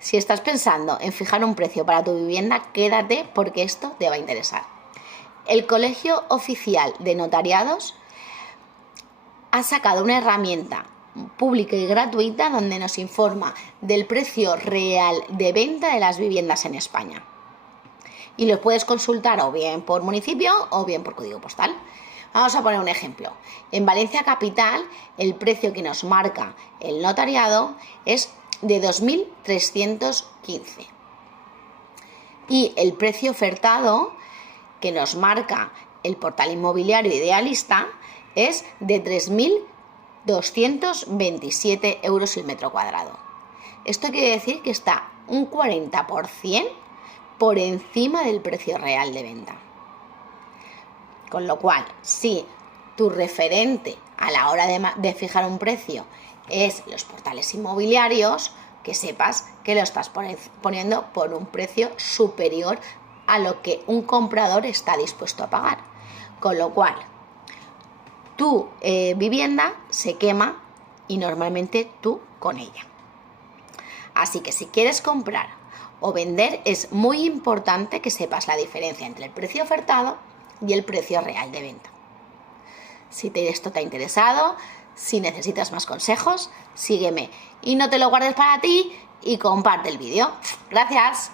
Si estás pensando en fijar un precio para tu vivienda, quédate porque esto te va a interesar. El Colegio Oficial de Notariados ha sacado una herramienta pública y gratuita donde nos informa del precio real de venta de las viviendas en España. Y los puedes consultar o bien por municipio o bien por código postal. Vamos a poner un ejemplo. En Valencia Capital, el precio que nos marca el notariado es de 2.315. Y el precio ofertado que nos marca el portal inmobiliario Idealista es de 3.227 euros el metro cuadrado. Esto quiere decir que está un 40% por encima del precio real de venta. Con lo cual, si tu referente a la hora de fijar un precio es los portales inmobiliarios, que sepas que lo estás poniendo por un precio superior a lo que un comprador está dispuesto a pagar. Con lo cual, tu vivienda se quema y normalmente tú con ella. Así que si quieres comprar o vender, es muy importante que sepas la diferencia entre el precio ofertado y el precio real de venta. Si esto te ha interesado, si necesitas más consejos, sígueme y no te lo guardes para ti y comparte el vídeo. Gracias.